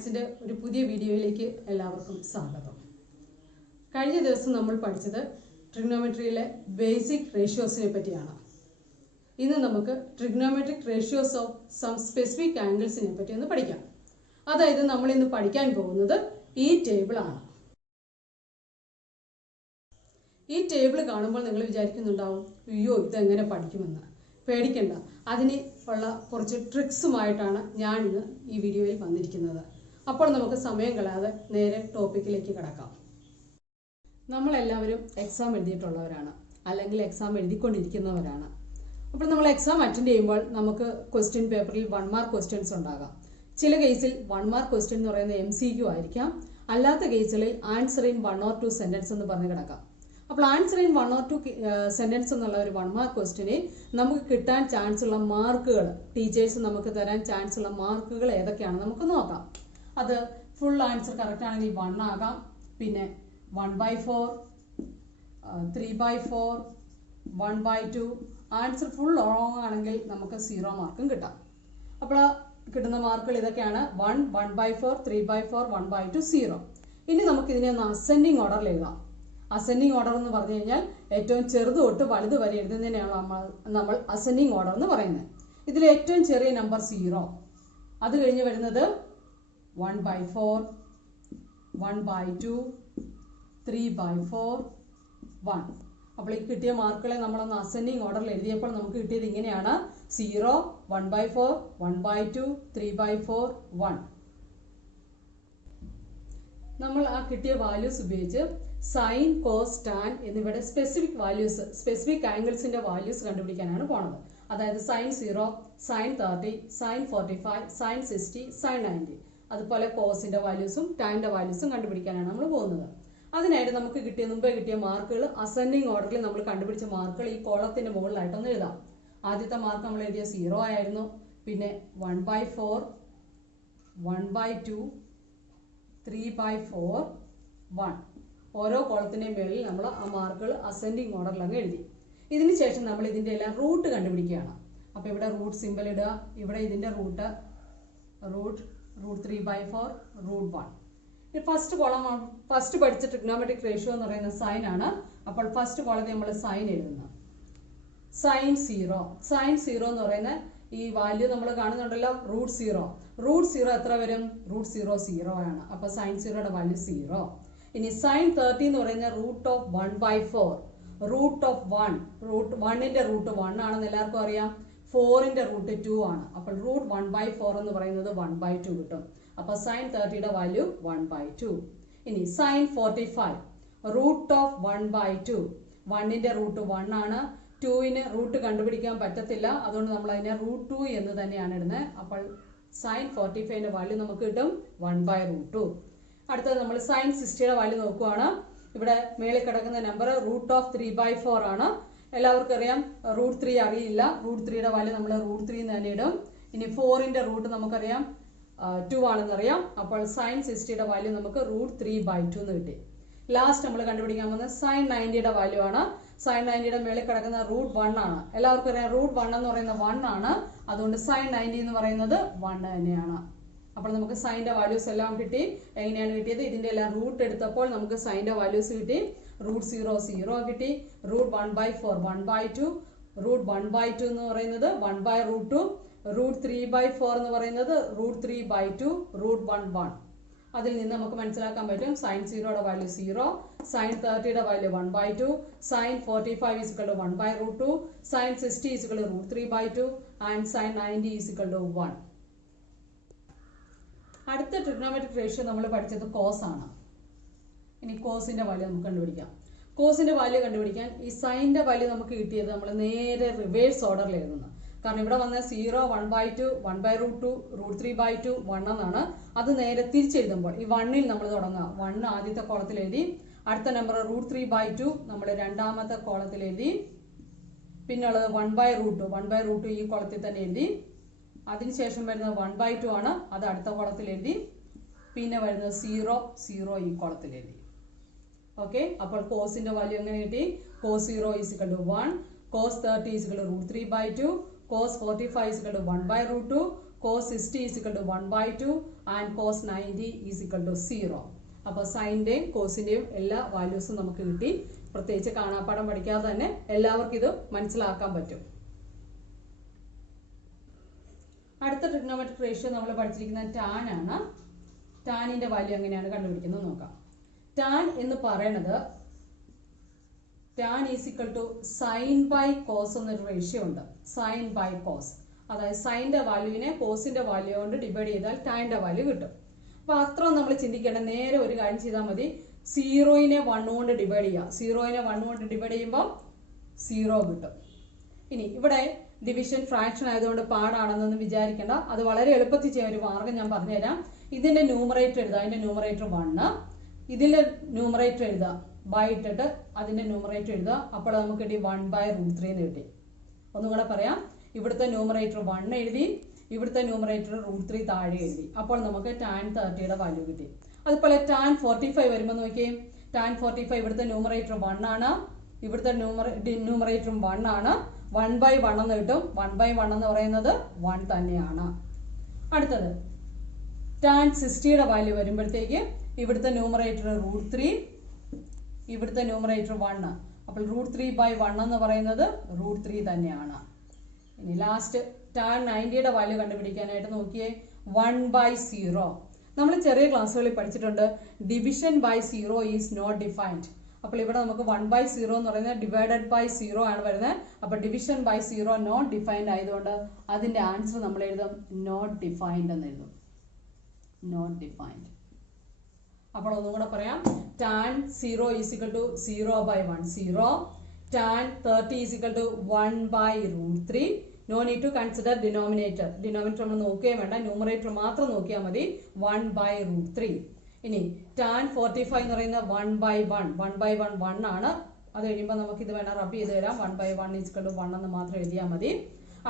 മാത്സിന്റെ ഒരു പുതിയ വീഡിയോയിലേക്ക് എല്ലാവർക്കും സ്വാഗതം. കഴിഞ്ഞ ദിവസം നമ്മൾ പഠിച്ചത് ട്രിഗ്നോമെട്രിയിലെ ബേസിക് റേഷ്യോസിനെ പറ്റിയാണ്. ഇന്ന് നമുക്ക് trigonometric ratios of some specific ആംഗിൾസിനെ പറ്റി ഒന്ന് പഠിക്കാം. അതായത് നമ്മൾ ഇന്ന് പഠിക്കാൻ പോകുന്നത് ഈ ടേബിൾ ആണ്. ഈ ടേബിൾ കാണുമ്പോൾ നിങ്ങൾ വിചാരിക്കുന്നുണ്ടാവും, അയ്യോ ഇതെങ്ങനെ പഠിക്കുമെന്ന്. പേടിക്കണ്ട, അതിന് ഉള്ള കുറച്ച് ട്രിക്സുമായിട്ടാണ് ഞാനിന്ന് ഈ വീഡിയോയിൽ വന്നിരിക്കുന്നത്. അപ്പോൾ നമുക്ക് സമയം കളയാതെ നേരെ ടോപ്പിക്കിലേക്ക് കിടക്കാം. നമ്മളെല്ലാവരും എക്സാം എഴുതിയിട്ടുള്ളവരാണ്, അല്ലെങ്കിൽ എക്സാം എഴുതിക്കൊണ്ടിരിക്കുന്നവരാണ്. അപ്പോൾ നമ്മൾ എക്സാം അറ്റൻഡ് ചെയ്യുമ്പോൾ നമുക്ക് ക്വസ്റ്റ്യൻ പേപ്പറിൽ 1 മാർക്ക് ക്വസ്റ്റ്യൻസ് ഉണ്ടാകാം. ചില കേസിൽ 1 മാർക്ക് ക്വസ്റ്റ്യൻ എന്ന് പറയുന്നത് MCQ ആയിരിക്കാം. അല്ലാത്ത കേസുകളിൽ ആൻസർ ഇൻ 1 or 2 സെന്റൻസ് എന്ന് പറഞ്ഞ് കിടക്കാം. അപ്പോൾ ആൻസർ ഇൻ 1 or 2 സെന്റൻസ് എന്നുള്ള ഒരു 1 മാർക്ക് ക്വസ്റ്റ്യനെ നമുക്ക് കിട്ടാൻ ചാൻസ് ഉള്ള മാർക്കുകൾ, ടീച്ചേഴ്സ് നമുക്ക് തരാൻ ചാൻസ് ഉള്ള മാർക്കുകൾ ഏതൊക്കെയാണ് നമുക്ക് നോക്കാം. അത് ഫുൾ ആൻസർ കറക്റ്റ് ആണെങ്കിൽ 1 ആകാം, പിന്നെ 1/4, 3/4, 1/2. ആൻസർ ഫുൾ റോങ് ആണെങ്കിൽ നമുക്ക് 0 മാർക്കും കിട്ടാം. അപ്പോൾ കിട്ടുന്ന മാർക്കുകൾ ഇതൊക്കെയാണ്: 1, 1/4, 3/4, 1/2, 0. ഇനി നമുക്ക് ഇതിനെ ഒന്ന് അസെൻഡിങ് ഓർഡറിൽ എഴുതാം. അസെൻഡിങ് ഓർഡർ എന്ന് പറഞ്ഞു കഴിഞ്ഞാൽ ഏറ്റവും ചെറുത് തൊട്ട് വലുത് വരെ എഴുതുന്നതിനെയാണ് നമ്മൾ അസെൻഡിങ് ഓർഡർ എന്ന് പറയുന്നത്. ഇതിൽ ഏറ്റവും ചെറിയ നമ്പർ 0, അത് കഴിഞ്ഞ് വരുന്നത് 1/4, 1/2, 3/4, 1. അപ്പോൾ ഈ കിട്ടിയ മാർക്കുകളെ നമ്മളൊന്ന് അസെൻഡിങ് ഓർഡറിൽ എഴുതിയപ്പോൾ നമുക്ക് കിട്ടിയത് ഇങ്ങനെയാണ്: 0, 1/4, 1/2, 3/4, 1. നമ്മൾ ആ കിട്ടിയ വാല്യൂസ് ഉപയോഗിച്ച് സൈൻ, കോസ്, ടാൻ എന്നിവയുടെ സ്പെസിഫിക് വാല്യൂസ്, സ്പെസിഫിക് ആംഗിൾസിന്റെ വാല്യൂസ് കണ്ടുപിടിക്കാനാണ് പോണത്. അതായത് sine 0, sine 30, sine 45, sine 60, sine 90. അതുപോലെ കോസിന്റെ വാല്യൂസും ടാനിന്റെ വാല്യൂസും കണ്ടുപിടിക്കാനാണ് നമ്മൾ പോകുന്നത്. അതിനായിട്ട് നമുക്ക് മുമ്പേ കിട്ടിയ മാർക്കുകൾ അസെൻഡിങ് ഓർഡറിൽ നമ്മൾ കണ്ടുപിടിച്ച മാർക്കുകൾ ഈ കോളത്തിന്റെ മുകളിലായിട്ടൊന്ന് എഴുതാം. ആദ്യത്തെ മാർക്ക് നമ്മൾ എഴുതിയ 0 ആയിരുന്നു. പിന്നെ 1/4, 1/2, 3/4, 1. ഓരോ കോളത്തിൻ്റെയും മേളിൽ നമ്മൾ ആ മാർക്കുകൾ അസെൻഡിങ് ഓർഡറിൽ അങ്ങ് എഴുതി. ഇതിന് ശേഷം നമ്മൾ ഇതിൻ്റെ എല്ലാം റൂട്ട് കണ്ടുപിടിക്കുകയാണ്. അപ്പോൾ ഇവിടെ റൂട്ട് സിമ്പിൾ ഇടുക. ഇവിടെ ഇതിൻ്റെ റൂട്ട് 3/4, √1. ഫസ്റ്റ് കോളം ഫസ്റ്റ് പഠിച്ച ട്രിഗ്നോമെട്രിക് റേഷ്യോ എന്ന് പറയുന്ന സൈൻ ആണ്. അപ്പോൾ ഫസ്റ്റ് കോളത്തിൽ നമ്മൾ സൈൻ എഴുതുന്നു. സൈൻ 0. സൈൻ 0 എന്ന് പറയുന്ന ഈ വാല്യൂ നമ്മൾ കാണുന്നുണ്ടല്ലോ, √0. √0 എത്ര വരും? √0 0 ആണ്. അപ്പോൾ സൈൻ 0യുടെ വാല്യൂ 0. ഇനി സൈൻ 30 എന്ന് പറയുന്ന √1/4. √1ന്റെ റൂട്ട് 1 ആണെന്ന് എല്ലാവർക്കും അറിയാം. 4ന്റെ റൂട്ട് 2 ആണ്. അപ്പോൾ √1/4 എന്ന് പറയുന്നത് 1/2 കിട്ടും. അപ്പോൾ സൈൻ 30യുടെ വാല്യൂ 1/2. ഇനി സൈൻ 45, √1/2. 1ന്റെ റൂട്ട് 1 ആണ്. 2ന് റൂട്ട് കണ്ടുപിടിക്കാൻ പറ്റത്തില്ല, അതുകൊണ്ട് നമ്മൾ അതിനെ √2 എന്ന് തന്നെയാണ് ഇടുന്നത്. അപ്പോൾ സൈൻ 45ന്റെ വാല്യൂ നമുക്ക് കിട്ടും 1/√2. അടുത്തത് നമ്മൾ സൈൻ 60യുടെ വാല്യൂ നോക്കുവാണ്. ഇവിടെ മേളിൽ കിടക്കുന്ന നമ്പർ √3/4 ആണ്. എല്ലാവർക്കും അറിയാം, √3 അറിയില്ല. √3യുടെ വാല്യൂ നമ്മൾ √3 എന്ന് തന്നെ ഇടും. ഇനി 4ന്റെ റൂട്ട് നമുക്കറിയാം 2 ആണെന്നറിയാം. അപ്പോൾ സൈൻ 60യുടെ വാല്യൂ നമുക്ക് √3/2 എന്ന് കിട്ടി. ലാസ്റ്റ് നമ്മൾ കണ്ടുപിടിക്കാൻ പോകുന്നത് സൈൻ 90യുടെ വാല്യൂ ആണ്. സൈൻ 90യുടെ മേളിൽ കിടക്കുന്ന √1 ആണ്. എല്ലാവർക്കും അറിയാം √1 എന്ന് പറയുന്നത് 1 ആണ്. അതുകൊണ്ട് സൈൻ 90 എന്ന് പറയുന്നത് 1 തന്നെയാണ്. അപ്പോൾ നമുക്ക് സൈൻ്റെ വാല്യൂസ് എല്ലാം കിട്ടി. എങ്ങനെയാണ് കിട്ടിയത്? ഇതിൻ്റെ എല്ലാം റൂട്ട് എടുത്തപ്പോൾ നമുക്ക് സൈൻ്റെ വാല്യൂസ് കിട്ടി. √0 0 കിട്ടി. √1/4 1/2. √1/2 എന്ന് പറയുന്നത് 1/√2. √3/4 എന്ന് പറയുന്നത് √3/2. √1 1. അതിൽ നിന്ന് നമുക്ക് മനസ്സിലാക്കാൻ പറ്റും സൈൻ 0യുടെ വാല്യൂ 0, സൈൻ 30യുടെ value 1/2, sine 45 = 1/√2, sine 60 = √3/2 and sine 90 = 1. അടുത്ത ട്രിഗ്നോമെട്രിക് റേഷ്യോ നമ്മൾ പഠിച്ചത് കോസ് ആണ്. ഇനി കോസിന്റെ വാല്യൂ നമുക്ക് കണ്ടുപിടിക്കാം. കോസിന്റെ വാല്യൂ കണ്ടുപിടിക്കാൻ ഈ സൈൻ്റെ വാല്യൂ നമുക്ക് കിട്ടിയത് നമ്മൾ നേരെ റിവേഴ്സ് ഓർഡറിൽ എഴുതുന്നു. കാരണം ഇവിടെ വന്ന 0, 1/2, 1/√2, √3/2, 1 എന്നാണ്. അത് നേരെ തിരിച്ചെഴുതുമ്പോൾ ഈ 1ൽ നമ്മൾ തുടങ്ങുക. 1 ആദ്യത്തെ കോളത്തിൽ എഴുതി. അടുത്ത നമ്പർ √3/2 നമ്മൾ രണ്ടാമത്തെ കോളത്തിൽ എഴുതി. പിന്നുള്ളത് 1/√2 ഈ കോളത്തിൽ തന്നെ എഴുതി. അതിനുശേഷം വരുന്നത് 1/2 ആണ്, അത് അടുത്ത കോളത്തിൽ എഴുതി. പിന്നെ വരുന്നത് 0 0 ഈ കോളത്തിൽ എഴുതി. ഓക്കെ, അപ്പോൾ കോസിന്റെ വാല്യൂ എങ്ങനെ കിട്ടി? cos 0 = 1, cos 30 = √3/2, cos 45 = 1/√2, cos 60 is equal to 1 by 2 and cos 90 is equal to 0. അപ്പോൾ സൈൻ്റെയും കോസിൻ്റെയും എല്ലാ വാല്യൂസും നമുക്ക് കിട്ടി. പ്രത്യേകിച്ച് കാണാപ്പാഠം പഠിക്കാതെ തന്നെ എല്ലാവർക്കും ഇത് മനസ്സിലാക്കാൻ പറ്റും. അടുത്ത ട്രിഗ്നോമെട്രിക് റേഷ്യോ നമ്മൾ പഠിച്ചിരിക്കുന്നത് ടാൻ ആണ്. ടാനിൻ്റെ വാല്യൂ എങ്ങനെയാണ് കണ്ടുപിടിക്കുന്നത് നോക്കാം. ടാൻ എന്ന് പറയുന്നത് tan is equal to sine by cos എന്നൊരു റേഷ്യോ ഉണ്ട്. സൈൻ ബൈ കോസ്, അതായത് സൈൻ്റെ വാല്യൂവിനെ കോസിൻ്റെ വാല്യൂ കൊണ്ട് ഡിവൈഡ് ചെയ്താൽ ടാൻ്റെ വാല്യൂ കിട്ടും. അപ്പോൾ അത്ര നമ്മൾ ചിന്തിക്കേണ്ട, നേരെ ഒരു കാര്യം ചെയ്താൽ മതി. 0നെ 1 കൊണ്ട് ഡിവൈഡ് ചെയ്യുക. 0നെ 1 കൊണ്ട് ഡിവൈഡ് ചെയ്യുമ്പോൾ 0 കിട്ടും. ഇനി ഇവിടെ ഡിവിഷൻ ഫ്രാക്ഷൻ ആയതുകൊണ്ട് പാടാണെന്നൊന്നും വിചാരിക്കേണ്ട. അത് വളരെ എളുപ്പത്തിൽ ചെയ്യാൻ ഒരു മാർഗം ഞാൻ പറഞ്ഞുതരാം. ഇതിൻ്റെ ന്യൂമറേറ്റർ എഴുതുക. അതിൻ്റെ ന്യൂമറേറ്റർ 1, ഇതിൻ്റെ ന്യൂമറേറ്റർ എഴുതുക. ബൈ ഇട്ടിട്ട് അതിൻ്റെ ന്യൂമറേറ്റർ എഴുതുക. അപ്പോൾ നമുക്ക് കിട്ടി 1/√3 എന്ന് കിട്ടി. ഒന്നും കൂടെ പറയാം. ഇവിടുത്തെ ന്യൂമറേറ്റർ 1 എഴുതി, ഇവിടുത്തെ ന്യൂമറേറ്റർ √3 താഴെ എഴുതി. അപ്പോൾ നമുക്ക് tan 30യുടെ വാല്യൂ കിട്ടി. അതുപോലെ tan 45 വരുമ്പോൾ നോക്കിയേ. tan 45 ഇവിടുത്തെ ന്യൂമറേറ്റർ 1 ആണ്, ഇവിടുത്തെ ന്യൂമറേറ്ററും 1 ആണ്. 1/1 എന്ന് കിട്ടും. 1/1 എന്ന് പറയുന്നത് 1 തന്നെയാണ്. അടുത്തത് tan 60യുടെ വാല്യൂ വരുമ്പോഴത്തേക്ക് ഇവിടുത്തെ ന്യൂമറേറ്റർ √3, ഇവിടുത്തെ ന്യൂമറേറ്റർ 1. അപ്പോൾ √3/1 എന്ന് പറയുന്നത് √3 തന്നെയാണ്. ഇനി ലാസ്റ്റ് tan 90യുടെ വാല്യൂ കണ്ടുപിടിക്കാനായിട്ട് നോക്കിയേ. 1/0. നമ്മൾ ചെറിയ ക്ലാസ്സുകളിൽ പഠിച്ചിട്ടുണ്ട് division by 0 is not defined. അപ്പോൾ ഇവിടെ നമുക്ക് 1/0 എന്ന് പറയുന്നത് ഡിവൈഡഡ് ബൈ 0 ആണ് വരുന്നത്. അപ്പോൾ ഡിവിഷൻ ബൈ 0 നോട്ട് ഡിഫൈൻഡ് ആയതുകൊണ്ട് അതിൻ്റെ ആൻസർ നമ്മൾ എഴുതും നോട്ട് ഡിഫൈൻഡ് എന്ന് എഴുതും. Not defined. അപ്പോൾ ഒന്നും കൂടെ പറയാം. tan 0 is equal to 0/1 0, tan 30 is equal to 1/√3. No need to consider denominator. Denominator നമ്മൾ നോക്കുകയും വേണ്ട, ന്യൂമറേറ്റർ മാത്രം നോക്കിയാൽ മതി. 1/√3. ഇനി tan 45 എന്ന് പറയുന്നത് 1/1. 1/1 1 ആണ്. അത് കഴിയുമ്പോൾ നമുക്ക് ഇത് വേണം റബ് ചെയ്ത് തരാം. 1/1 ഈസ് ഇക്വൽ ടു 1 എന്ന് മാത്രം എഴുതിയാൽ മതി.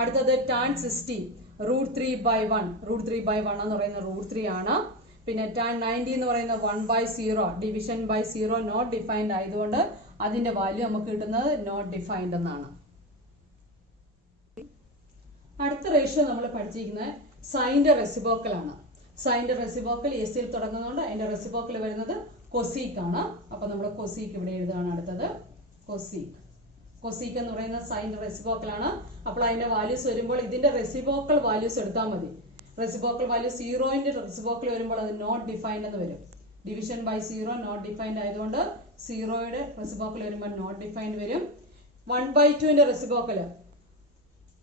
അടുത്തത് tan 60 √3/1. √3/1 എന്ന് പറയുന്നത് √3 ആണ്. പിന്നെ tan 90 എന്ന് പറയുന്നത് 1/0. ഡിവിഷൻ ബൈ 0 നോട്ട് ഡിഫൈൻഡ് ആയതുകൊണ്ട് അതിൻ്റെ വാല്യൂ നമുക്ക് കിട്ടുന്നത് നോട്ട് ഡിഫൈൻഡ് എന്നാണ്. അടുത്ത റേഷ്യോ നമ്മൾ പഠിച്ചിരിക്കുന്നത് സൈൻ്റെ റെസിപ്രോക്കൽ ആണ്. സൈൻ്റെ റെസിപ്രോക്കൽ എസിൽ തുടങ്ങുന്നതുകൊണ്ട് അതിൻ്റെ റെസിപ്രോക്കൽ വരുന്നത് കൊസീക്ക് ആണ്. അപ്പോൾ നമ്മൾ കൊസീക്ക് ഇവിടെ എഴുതുകയാണ്. അടുത്തത് കൊസീക്ക്. കൊസീക്ക് എന്ന് പറയുന്നത് സൈൻ്റെ റെസിപ്രോക്കൽ ആണ്. അപ്പോൾ അതിൻ്റെ വാല്യൂസ് വരുമ്പോൾ ഇതിൻ്റെ റെസിപ്രോക്കൽ വാല്യൂസ് എടുത്താൽ മതി. റെസിപ്രോക്കൽ വാല്യൂ 0ന്റെ റെസിപ്രോക്കൽ വരുമ്പോൾ അത് നോട്ട് ഡിഫൈൻഡ് എന്ന് വരും. ഡിവിഷൻ ബൈ 0 നോട്ട് ഡിഫൈൻഡ് ആയതുകൊണ്ട് 0യുടെ റെസിപ്രോക്കൽ വരുമ്പോൾ നോട്ട് ഡിഫൈൻഡ് വരും. 1/2ന്റെ റെസിപ്രോക്കൽ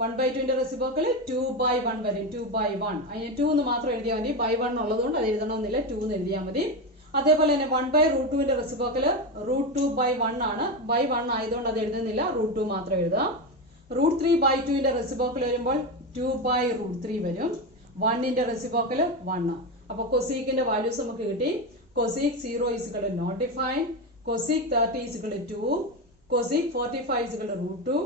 1/2ന്റെ റെസിപ്രോക്കൽ 2/1 വരും. 2/1. അതിന് 2 എന്ന് മാത്രം എഴുതിയാൽ മതി. /1 ഉള്ളതുകൊണ്ട് അത് എഴുതണമെന്നില്ല, 2 എന്ന് എഴുതിയാൽ മതി. അതേപോലെ തന്നെ 1/√2ന്റെ റെസിപ്രോക്കൽ √2/1 ആണ്. /1 ആയതുകൊണ്ട് അത് എഴുതുന്നില്ല, √2 മാത്രം എഴുതുക. √3/2ന്റെ റെസിപ്രോക്കൽ വരുമ്പോൾ 2/√3 വരും. 1ന്റെ റെസിപ്രോക്കൽ 1. അപ്പോൾ കൊസീക്കിന്റെ വാല്യൂസ് നമുക്ക് കിട്ടി. Cosec 0 is equal to not defined, cosec 30 is equal to 2, cosec 45 is equal to √2,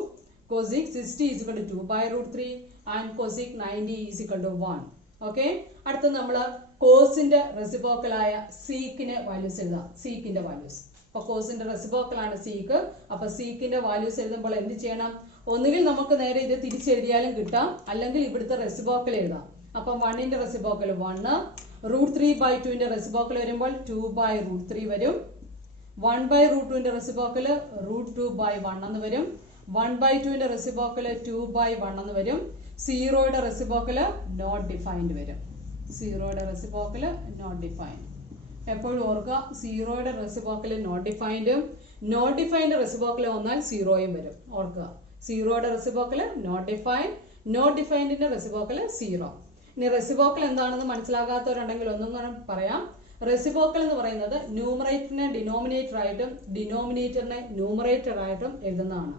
cosec 60 is equal to 2/√3 and cosec 90 is equal to 1. Okay, അടുത്ത നമ്മൾ കോസിന്റെ റെസിപ്രോക്കൽ ആയ സീക്കിന്റെ വാല്യൂസ് എഴുതാം. സീക്കിന്റെ വാല്യൂസ്. അപ്പോൾ കോസിന്റെ റെസിപ്രോക്കൽ ആണ് സീക്ക്. അപ്പോൾ സീക്കിന്റെ വാല്യൂസ് എഴുതുമ്പോൾ എന്ത് ചെയ്യണം? ഒന്നുകിൽ നമുക്ക് നേരെ ഇത് തിരിച്ചെഴുതിയാലും കിട്ടാം, അല്ലെങ്കിൽ ഇവിടുത്തെ റെസിപ്രോക്കൽ എഴുതാം. അപ്പം 1ന്റെ റെസിപ്രോക്കൽ 1, √3/2ന്റെ റെസിപ്രോക്കൽ വരുമ്പോൾ 2/√3 വരും. 1/√2ന്റെ റെസിപ്രോക്കൽ √2/1 എന്ന് വരും. 1/2ന്റെ റെസിപ്രോക്കൽ 2/1 എന്ന് വരും. 0യുടെ റെസിപ്രോക്കൽ നോട്ട് ഡിഫൈൻഡ് വരും. 0യുടെ റെസിപ്രോക്കൽ നോട്ട് ഡിഫൈൻഡ്. എപ്പോഴും ഓർക്കുക, 0യുടെ റെസിപ്രോക്കൽ നോട്ട് ഡിഫൈൻഡും നോട്ട് ഡിഫൈൻഡ് റെസിപ്രോക്കൽ വന്നാൽ 0യും വരും. ഓർക്കുക, 0യുടെ റെസിപ്രോക്കൽ നോട്ട് ഡിഫൈൻഡ്, നോട്ട് ഡിഫൈൻഡിന്റെ റെസിപ്രോക്കൽ 0. ഇനി റെസിപ്രോക്കൽ എന്താണെന്ന് മനസ്സിലാകാത്തവരുണ്ടെങ്കിൽ ഒന്നും പറയാം. റെസിപ്രോക്കൽ എന്ന് പറയുന്നത് ന്യൂമറേറ്ററിനെ ഡിനോമിനേറ്റർ ആയിട്ടും ഡിനോമിനേറ്ററിനെ ന്യൂമറേറ്റർ ആയിട്ടും എഴുതുന്നതാണ്.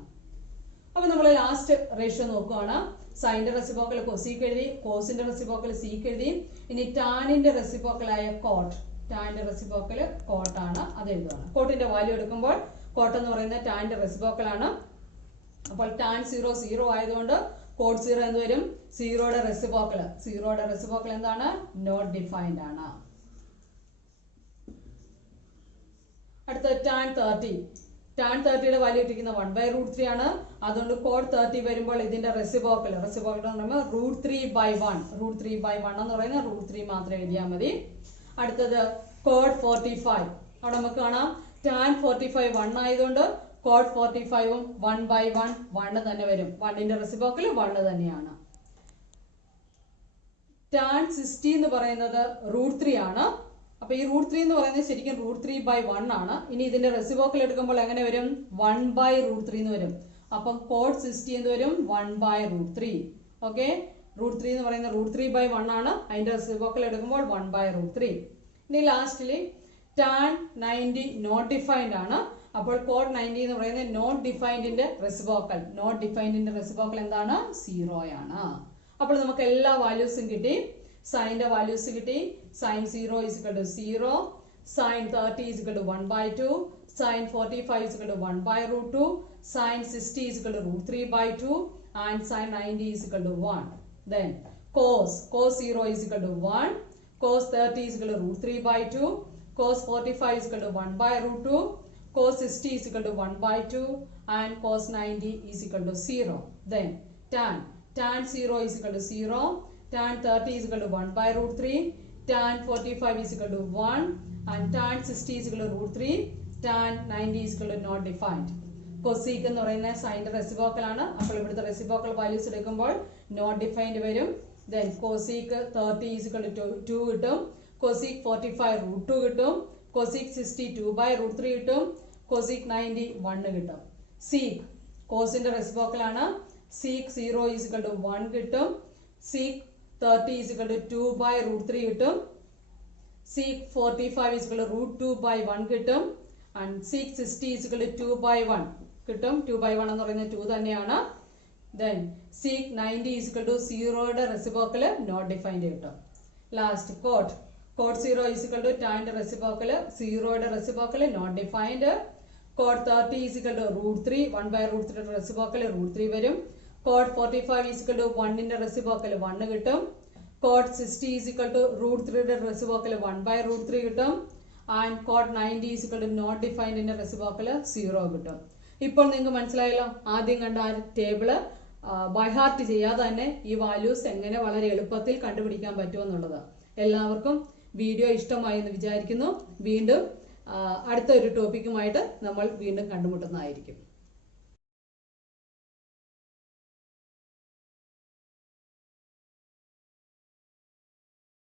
അപ്പോൾ നമ്മൾ ലാസ്റ്റ് റേഷ്യോ നോക്കുകയാണ്. സൈൻ്റെ റെസിപ്രോക്കൽ കൊസീക്ക് എഴുതി, കോസിന്റെ റെസിപ്രോക്കൽ സീക്ക് എഴുതി. ഇനി ടാനിന്റെ റെസിപ്രോക്കൽ ആയ കോട്ട്, ടാനിന്റെ റെസിപ്രോക്കൽ കോട്ടാണ്, അത് എഴുതുകയാണ്. കോട്ടിന്റെ വാല്യൂ എടുക്കുമ്പോൾ കോട്ട് എന്ന് പറയുന്നത് ടാനിന്റെ റെസിപ്രോക്കൽ ആണ്. അപ്പോൾ ടാൻ 0 0 ആയതുകൊണ്ട് കോട്ട് 0 എന്ത് വരും? 0യുടെ റെസിപ്രോക്കൽ. 0യുടെ റെസിപ്രോക്കൽ എന്താണ്? നോട്ട് ഡിഫൈൻഡ് ആണ്. അടുത്ത ടാൻ 30. ടാൻ 30യുടെ വാല്യൂ ഇട്ടിരിക്കുന്ന 1/√3 ആണ്. അതുകൊണ്ട് കോഡ് 30 വരുമ്പോൾ ഇതിന്റെ റെസിപ്രോക്കൽ എന്ന് പറയുമ്പോൾ √3/1. √3/1 എന്ന് പറയുന്നത് √3 മാത്രം എഴുതിയാൽ മതി. അടുത്തത് കോഡ് 45. അവിടെ നമുക്ക് കാണാം ടാൻ 45 1 ആയതുകൊണ്ട് കോഡ് 45ഉം 1/1 1 തന്നെ വരും. 1ന്റെ റെസിപ്രോക്കൽ 1 തന്നെയാണ്. ടാൻ 60 എന്ന് പറയുന്നത് √3 ആണ്. അപ്പൊ ഈ √3 എന്ന് പറയുന്നത് ശരിക്കും √3/1 ആണ്. ഇനി ഇതിന്റെ റെസിപ്രോക്കൽ എടുക്കുമ്പോൾ എങ്ങനെ വരും? 1/√3 എന്ന് വരും. അപ്പം കോഡ് 60 എന്ന് വരും 1/√3. ഓക്കെ, √3 എന്ന് പറയുന്നത് √3/1 ആണ്. അതിന്റെ റെസിപ്രോക്കൽ എടുക്കുമ്പോൾ 1/√3. ഇനി ലാസ്റ്റില് ടാൻ 90 നോട്ട് ഡിഫൈൻഡ് ആണ്. അപ്പോൾ കോഡ് 90 എന്ന് പറയുന്നത് നോട്ട് ഡിഫൈൻഡിന്റെ റെസിപ്രോക്കൽ. നോട്ട് ഡിഫൈൻഡിന്റെ റെസിപ്രോക്കൽ എന്താണ്? 0 ആണ്. അപ്പോൾ നമുക്ക് എല്ലാ വാല്യൂസും കിട്ടി. സൈൻ്റെ വാല്യൂസ് കിട്ടി. Sine 0 = 0, sine 30 = 1/2, sine 45 = 1/√2, sine 60 = √3/2, and sin 90 = 1. Then cos 0 = 1, cos 30 = √3/2, cos 45 = 1/√2, cos 60 = 1/2, and cos 90 = 0. Then tan 0 = 0, tan 30 = 1/√3, tan 45 = 1, and tan 60 = √3, tan 90 = not defined. Cosec എന്ന് പറയുന്നത് സൈൻ്റെ റെസിപ്രോക്കൽ ആണ്. അപ്പോൾ ഇവിടുത്തെ റെസിപ്രോക്കൽ വാല്യൂസ് എടുക്കുമ്പോൾ നോട്ട് ഡിഫൈൻഡ് വരും. ദെൻ കോസീക്ക് 30 = 2 കിട്ടും. Cosec 45 √2 കിട്ടും. Cosec 60 2/√3 കിട്ടും. കോസീക്ക് 90 1 കിട്ടും. സീക്ക് കോസിന്റെ റെസിപ്രോക്കൽ ആണ്. സീക്ക് 0 = 1 കിട്ടും. സീക്ക് 30 = 2/√3 കിട്ടും. സീക്ക് 45 = √2/1 കിട്ടും. ആൻഡ് സീക്ക് 60 = 2/1 കിട്ടും. 2/1 എന്ന് പറയുന്നത് 2 തന്നെയാണ്. ദെൻ സീക്ക് 90 = 0യുടെ റെസിപ്രോക്കൽ നോട്ട് ഡിഫൈൻഡ് കിട്ടും. ലാസ്റ്റ് കോഡ് 0 = ടാൻ്റെ റെസിപ്രോക്കൽ 0യുടെ റെസിപ്രോക്കൽ നോട്ട് ഡിഫൈൻഡ്. കോഡ് 30 = √3, 1/√3യുടെ റെസിപ്രോക്കൽ √3 വരും. കോഡ് 45 = 1ന്റെ റെസിപ്രോക്കൽ 1 കിട്ടും. കോഡ് 60 = √3യുടെ റെസിപ്രോക്കൽ 1/√3 കിട്ടും. ആൻഡ് കോഡ് 90 = നോട്ട് ഡിഫൈൻഡിന്റെ റെസിപ്രോക്കൽ 0 കിട്ടും. ഇപ്പോൾ നിങ്ങൾക്ക് മനസ്സിലായല്ലോ ആദ്യം കണ്ട ആ ടേബിള് ബൈ ഹാർട്ട് ചെയ്യാതെ തന്നെ ഈ വാല്യൂസ് എങ്ങനെ വളരെ എളുപ്പത്തിൽ കണ്ടുപിടിക്കാൻ പറ്റുമെന്നുള്ളത്. എല്ലാവർക്കും വീഡിയോ ഇഷ്ടമായി എന്ന് വിചാരിക്കുന്നു. വീണ്ടും അടുത്ത ഒരു ടോപ്പിക്കുമായിട്ട് നമ്മൾ വീണ്ടും കണ്ടുമുട്ടുന്നതായിരിക്കും.